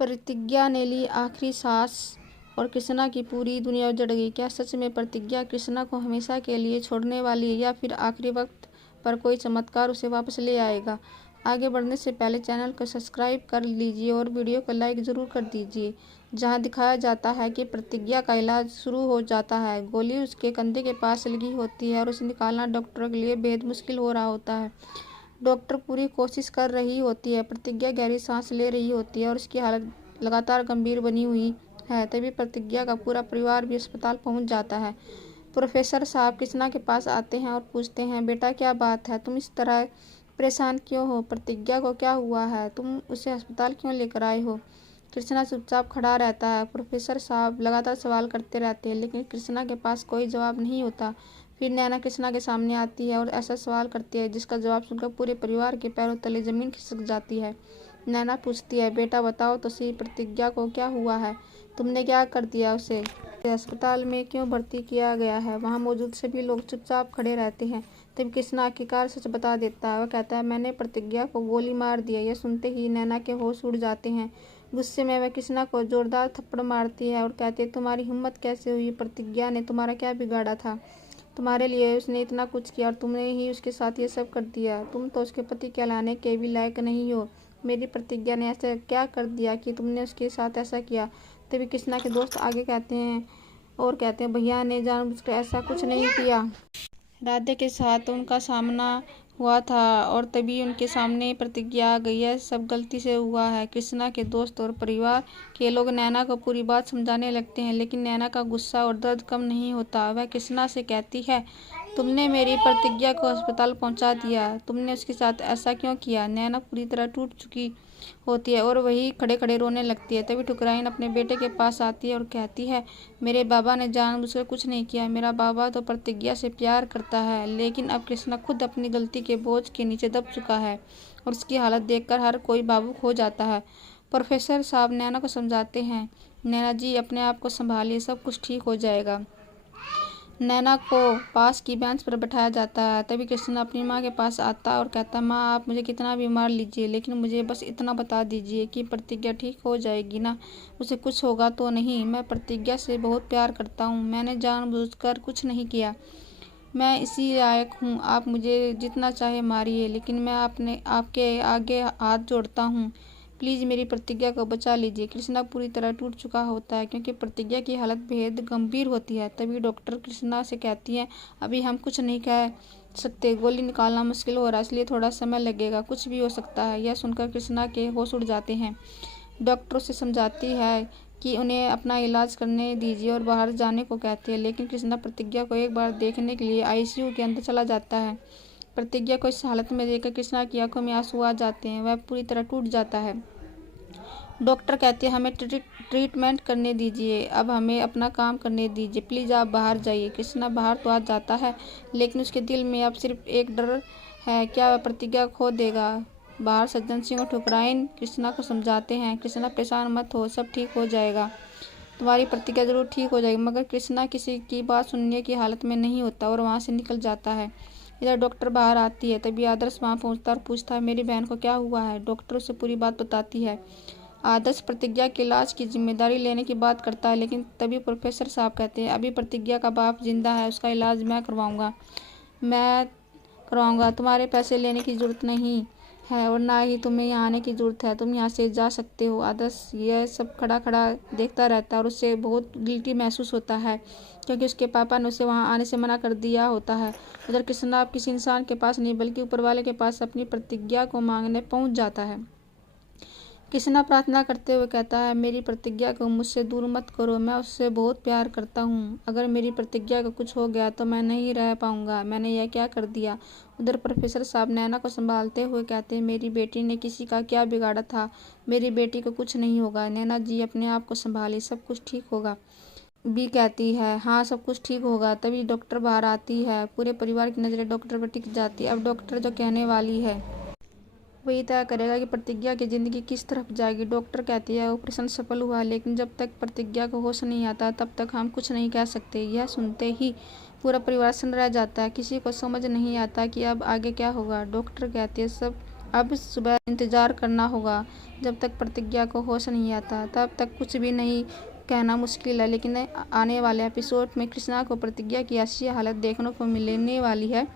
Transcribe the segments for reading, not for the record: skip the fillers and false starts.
प्रतिज्ञा ने ली आखिरी सांस और कृष्णा की पूरी दुनिया उजड़ गई। क्या सच में प्रतिज्ञा कृष्णा को हमेशा के लिए छोड़ने वाली है या फिर आखिरी वक्त पर कोई चमत्कार उसे वापस ले आएगा? आगे बढ़ने से पहले चैनल को सब्सक्राइब कर लीजिए और वीडियो को लाइक ज़रूर कर दीजिए। जहां दिखाया जाता है कि प्रतिज्ञा का इलाज शुरू हो जाता है। गोली उसके कंधे के पास लगी होती है और उसे निकालना डॉक्टर के लिए बेहद मुश्किल हो रहा होता है। डॉक्टर पूरी कोशिश कर रही होती है। प्रतिज्ञा गहरी सांस ले रही होती है और उसकी हालत लगातार गंभीर बनी हुई है। तभी प्रतिज्ञा का पूरा परिवार भी अस्पताल पहुंच जाता है। प्रोफेसर साहब कृष्णा के पास आते हैं और पूछते हैं, बेटा क्या बात है, तुम इस तरह परेशान क्यों हो? प्रतिज्ञा को क्या हुआ है? तुम उसे अस्पताल क्यों लेकर आए हो? कृष्णा चुपचाप खड़ा रहता है। प्रोफेसर साहब लगातार सवाल करते रहते हैं लेकिन कृष्णा के पास कोई जवाब नहीं होता। फिर नैना कृष्णा के सामने आती है और ऐसा सवाल करती है जिसका जवाब सुनकर पूरे परिवार के पैरों तले जमीन खिसक जाती है। नैना पूछती है, बेटा बताओ तो सही, प्रतिज्ञा को क्या हुआ है? तुमने क्या कर दिया उसे? अस्पताल में क्यों भर्ती किया गया है? वहाँ मौजूद सभी लोग चुपचाप खड़े रहते हैं। तभी कृष्णा आखिरकार सच बता देता है। वह कहता है, मैंने प्रतिज्ञा को गोली मार दिया। यह सुनते ही नैना के होश उड़ जाते हैं। गुस्से में वह कृष्णा को जोरदार थप्पड़ मारती है और कहती है, तुम्हारी हिम्मत कैसे हुई? प्रतिज्ञा ने तुम्हारा क्या बिगाड़ा था? तुम्हारे लिए उसने इतना कुछ किया और तुमने ही उसके साथ ये सब कर दिया। तुम तो उसके पति कहलाने के भी लायक नहीं हो। मेरी प्रतिज्ञा ने ऐसा क्या कर दिया कि तुमने उसके साथ ऐसा किया? तभी कृष्णा के दोस्त आगे कहते हैं, भैया ने जानबूझकर ऐसा कुछ नहीं किया। राधे के साथ उनका सामना हुआ था और तभी उनके सामने प्रतिज्ञा आ गई। है सब गलती से हुआ है। कृष्णा के दोस्त और परिवार के लोग नैना को पूरी बात समझाने लगते हैं लेकिन नैना का गुस्सा और दर्द कम नहीं होता। वह कृष्णा से कहती है, तुमने मेरी प्रतिज्ञा को अस्पताल पहुंचा दिया। तुमने उसके साथ ऐसा क्यों किया? नैना पूरी तरह टूट चुकी होती है और वही खड़े खड़े रोने लगती है। तभी ठुकराइन अपने बेटे के पास आती है और कहती है, मेरे बाबा ने जानबूझकर कुछ नहीं किया। मेरा बाबा तो प्रतिज्ञा से प्यार करता है। लेकिन अब कृष्णा खुद अपनी गलती के बोझ के नीचे दब चुका है और उसकी हालत देखकर हर कोई भावुक हो जाता है। प्रोफेसर साहब नैना को समझाते हैं, नैना जी अपने आप को संभालिए, सब कुछ ठीक हो जाएगा। नैना को पास की बेंच पर बैठाया जाता है। तभी कृष्णा अपनी माँ के पास आता है और कहता है, माँ आप मुझे कितना भी मार लीजिए लेकिन मुझे बस इतना बता दीजिए कि प्रतिज्ञा ठीक हो जाएगी ना? उसे कुछ होगा तो नहीं? मैं प्रतिज्ञा से बहुत प्यार करता हूँ। मैंने जानबूझकर कुछ नहीं किया। मैं इसी लायक हूँ। आप मुझे जितना चाहे मारिए लेकिन मैं आपके आगे हाथ जोड़ता हूँ। प्लीज़ मेरी प्रतिज्ञा को बचा लीजिए। कृष्णा पूरी तरह टूट चुका होता है क्योंकि प्रतिज्ञा की हालत बेहद गंभीर होती है। तभी डॉक्टर कृष्णा से कहती है, अभी हम कुछ नहीं कह सकते। गोली निकालना मुश्किल हो रहा है इसलिए थोड़ा समय लगेगा। कुछ भी हो सकता है। यह सुनकर कृष्णा के होश उड़ जाते हैं। डॉक्टर उसे समझाती है कि उन्हें अपना इलाज करने दीजिए और बाहर जाने को कहती है लेकिन कृष्णा प्रतिज्ञा को एक बार देखने के लिए आईसीयू के अंदर चला जाता है। प्रतिज्ञा को इस हालत में देखकर कृष्णा की आंखों में आंसू आ जाते हैं। वह पूरी तरह टूट जाता है। डॉक्टर कहती है, हमें ट्रीटमेंट करने दीजिए, अब हमें अपना काम करने दीजिए, प्लीज़ आप बाहर जाइए। कृष्णा बाहर तो आ जाता है लेकिन उसके दिल में अब सिर्फ एक डर है, क्या वह प्रतिज्ञा खो देगा? बाहर सज्जन सिंह और ठुकराइन कृष्णा को समझाते हैं, कृष्णा परेशान मत हो, सब ठीक हो जाएगा, तुम्हारी प्रतिज्ञा जरूर ठीक हो जाएगी। मगर कृष्णा किसी की बात सुनने की हालत में नहीं होता और वहाँ से निकल जाता है। इधर डॉक्टर बाहर आती है। तभी आदर्श वहाँ पहुँचता और पूछता है, मेरी बहन को क्या हुआ है? डॉक्टर उसे पूरी बात बताती है। आदर्श प्रतिज्ञा के इलाज की जिम्मेदारी लेने की बात करता है लेकिन तभी प्रोफेसर साहब कहते हैं, अभी प्रतिज्ञा का बाप जिंदा है, उसका इलाज मैं करवाऊंगा। तुम्हारे पैसे लेने की जरूरत नहीं है और ना ही तुम्हें यहाँ आने की जरूरत है। तुम यहाँ से जा सकते हो। आदर्श यह सब खड़ा खड़ा देखता रहता है और उससे बहुत गिल्टी महसूस होता है क्योंकि उसके पापा ने उसे वहाँ आने से मना कर दिया होता है। उधर कृष्णा अब किसी इंसान के पास नहीं बल्कि ऊपर वाले के पास अपनी प्रतिज्ञा को मांगने पहुँच जाता है। कृष्णा प्रार्थना करते हुए कहता है, मेरी प्रतिज्ञा को मुझसे दूर मत करो, मैं उससे बहुत प्यार करता हूँ। अगर मेरी प्रतिज्ञा को कुछ हो गया तो मैं नहीं रह पाऊंगा। मैंने यह क्या कर दिया? उधर प्रोफेसर साहब नैना को संभालते हुए कहते हैं, मेरी बेटी ने किसी का क्या बिगाड़ा था? मेरी बेटी को कुछ नहीं होगा। नैना जी अपने आप को संभालिए, सब कुछ ठीक होगा। बी कहती है, हाँ सब कुछ ठीक होगा। तभी डॉक्टर बाहर आती है। पूरे परिवार की नज़रें डॉक्टर पर टिक जाती है। अब डॉक्टर जो कहने वाली है वही तय करेगा कि प्रतिज्ञा की ज़िंदगी किस तरफ जाएगी। डॉक्टर कहती है, ऑपरेशन सफल हुआ लेकिन जब तक प्रतिज्ञा को होश नहीं आता तब तक हम कुछ नहीं कह सकते। यह सुनते ही पूरा परिवार सन्न रह जाता है। किसी को समझ नहीं आता कि अब आगे क्या होगा। डॉक्टर कहती है, सब अब सुबह इंतज़ार करना होगा। जब तक प्रतिज्ञा को होश नहीं आता तब तक कुछ भी नहीं कहना मुश्किल है, लेकिन आने वाले एपिसोड में कृष्णा को प्रतिज्ञा की ऐसी हालत देखने को मिलने वाली है,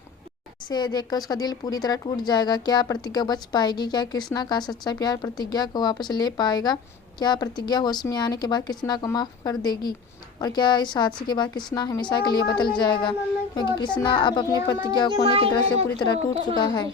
इसे देखकर उसका दिल पूरी तरह टूट जाएगा। क्या प्रतिज्ञा बच पाएगी? क्या कृष्णा का सच्चा प्यार प्रतिज्ञा को वापस ले पाएगा? क्या प्रतिज्ञा होश में आने के बाद कृष्णा को माफ़ कर देगी? और क्या इस हादसे के बाद कृष्णा हमेशा के लिए बदल जाएगा? क्योंकि कृष्णा अब अपनी प्रतिज्ञा खोने के डर से पूरी तरह टूट चुका है।